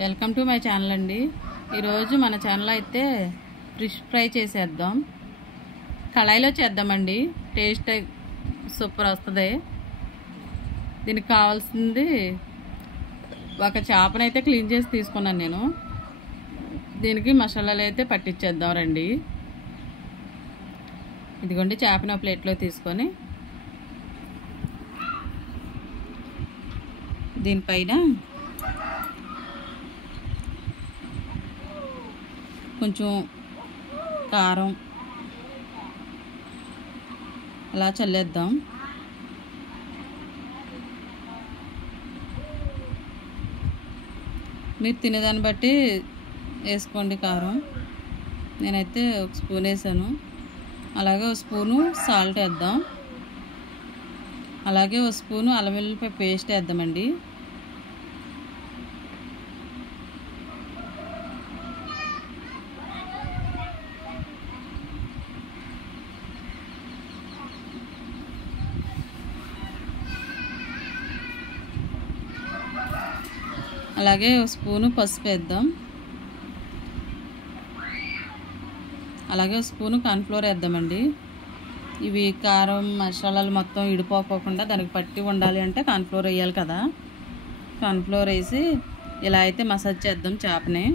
Welcome to my channel అండి. ఈరోజు మన ఛానల్ అయితే ఫిష్ ఫ్రై చేసేద్దాం. కళాయిలో చేద్దామండి. టేస్ట్ సూపర్ వస్తుంది. దీనికి కావాల్సింది ఒక చేపనైతే క్లీన్ చేసి తీసుకున్నాను నేను. దీనికి మసాలాలు అయితే పట్టించేద్దాం రండి. ఇదిగోండి చేపని ఒక ప్లేట్లో తీసుకొని దీనిపైన కొంచెం కారం అలా చల్లేద్దాం. మీరు తినేదాన్ని బట్టి వేసుకోండి కారం. నేనైతే ఒక స్పూన్ వేసాను. అలాగే ఒక స్పూను సాల్ట్ వేద్దాం. అలాగే ఒక స్పూను అల్లం వెల్లుల్లిపాయ పేస్ట్ వేద్దామండి. అలాగే ఒక స్పూను పసుపు వేద్దాం. అలాగే ఒక స్పూను కార్న్ఫ్లోర్ వేద్దామండి. ఇవి కారం మసాలాలు మొత్తం ఇడిపోకోకుండా దానికి పట్టి ఉండాలి అంటే కార్న్ఫ్లోర్ వేయాలి కదా. కార్న్ఫ్లోర్ వేసి ఇలా అయితే మసాజ్ చేద్దాం చేపని.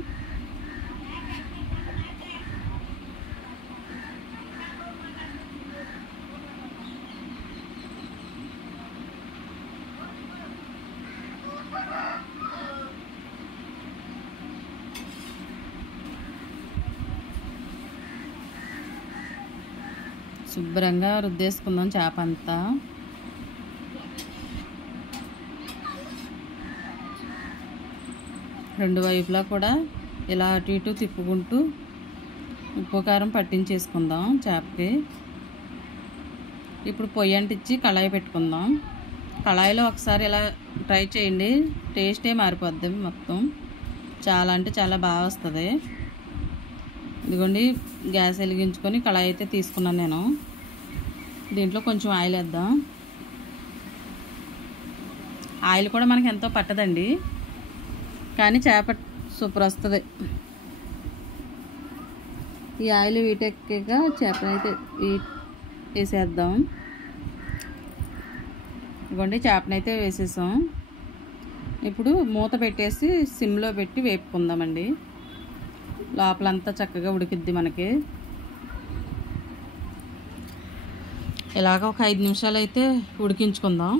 శుభ్రంగా రుద్దేసుకుందాం చేప అంతా. రెండు వైపులా కూడా ఇలా అటు ఇటు తిప్పుకుంటూ ఉప్పు కారం పట్టించేసుకుందాం చేపకి. ఇప్పుడు పొయ్యి అంటించి కళాయి పెట్టుకుందాం. కళాయిలో ఒకసారి ఇలా ట్రై చేయండి, టేస్టే మారిపోద్ది మొత్తం. చాలా అంటే చాలా బాగా వస్తుంది. ఇదిగోండి గ్యాస్ వెలిగించుకొని కళాయి అయితే తీసుకున్నాను నేను. దీంట్లో కొంచెం ఆయిల్ వేద్దాం. ఆయిల్ కూడా మనకి ఎంతో పట్టదండి, కానీ చేప సూపర్ వస్తుంది. ఈ ఆయిల్ వీటెక్కాక చేపనైతే వేసేద్దాం. ఇదిగోండి చేపనైతే వేసేసాం. ఇప్పుడు మూత పెట్టేసి సిమ్లో పెట్టి వేపుకుందామండి. లోపలంతా చక్కగా ఉడికిద్ది మనకి. ఇలాగ ఒక 5 నిమిషాలు అయితే ఉడికించుకుందాం.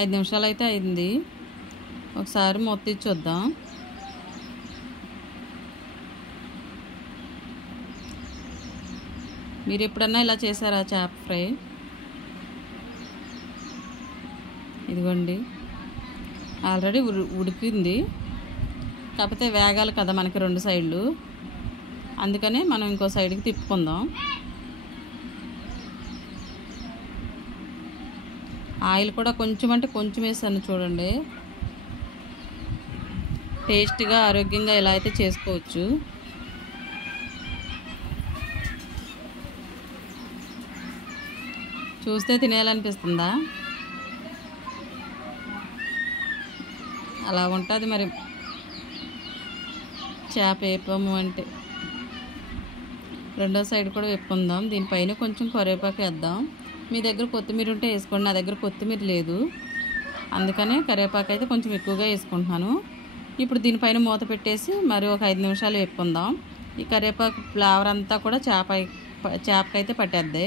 ఐదు నిమిషాలు అయితే అయింది. ఒకసారి మూత తీసి చూద్దాం. మీరు ఎప్పుడన్నా ఇలా చేశారా చేప ఫ్రై? ఇదిగోండి ఆల్రెడీ ఉడికింది, కాకపోతే వేగాలి కదా మనకి రెండు సైడ్లు. అందుకనే మనం ఇంకో సైడ్కి తిప్పుకుందాం. ఆయిల్ కూడా కొంచెం అంటే కొంచెం వేసాను చూడండి. టేస్ట్గా ఆరోగ్యంగా ఇలా అయితే చేసుకోవచ్చు. చూస్తే తినేయాలనిపిస్తుందా? అలా ఉంటుంది మరి చేప వేపాము అంటే. రెండో సైడ్ కూడా వేపుకుందాం. దీనిపైన కొంచెం కరివేపాకు వేద్దాం. మీ దగ్గర కొత్తిమీర ఉంటే వేసుకోండి. నా దగ్గర కొత్తిమీర లేదు, అందుకనే కరివేపాకు అయితే కొంచెం ఎక్కువగా వేసుకుంటున్నాను. ఇప్పుడు దీనిపైన మూత పెట్టేసి మరి ఒక 5 నిమిషాలు వేపుకుందాం. ఈ కరివేపాకు ఫ్లేవర్ అంతా కూడా చేపకైతే పట్టేద్ది.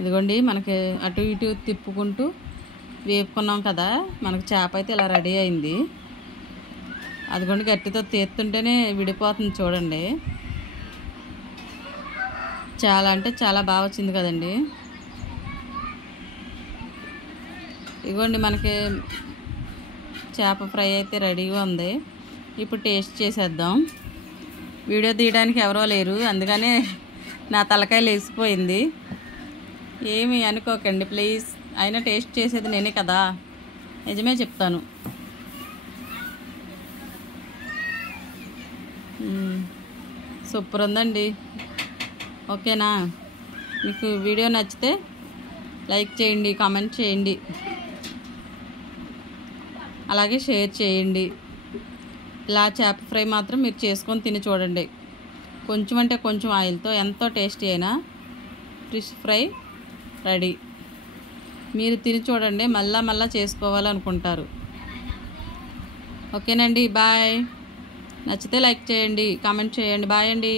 ఇదిగోండి మనకి అటు ఇటు తిప్పుకుంటూ వేపుకున్నాం కదా, మనకు చేప అయితే ఇలా రెడీ అయింది. అదిగోండి గట్టితో తీస్తుంటేనే విడిపోతుంది చూడండి. చాలా అంటే చాలా బాగా వచ్చింది కదండి. ఇదిగోండి మనకి చేప ఫ్రై అయితే రెడీగా ఉంది. ఇప్పుడు టేస్ట్ చేసేద్దాం. వీడియో తీయడానికి ఎవరో లేరు, అందుకనే నా తలకాయ లేచిపోయింది. ఏమి అనుకోకండి ప్లీజ్. అయినా టేస్ట్ చేసేది నేనే కదా, నిజమే చెప్తాను. సూపర్ ఉందండి. ఓకేనా? మీకు వీడియో నచ్చితే లైక్ చేయండి, కామెంట్ చేయండి, అలాగే షేర్ చేయండి. ఇలా చేప ఫ్రై మాత్రం మీరు చేసుకొని తిని చూడండి. కొంచెం అంటే కొంచెం ఆయిల్తో ఎంతో టేస్టీ అయినా ఫిష్ ఫ్రై రెడీ. మీరు తిని చూడండి, మళ్ళా చేసుకోవాలనుకుంటారు. ఓకేనండి, బాయ్. నచ్చితే లైక్ చేయండి, కామెంట్ చేయండి. బాయ్ అండి.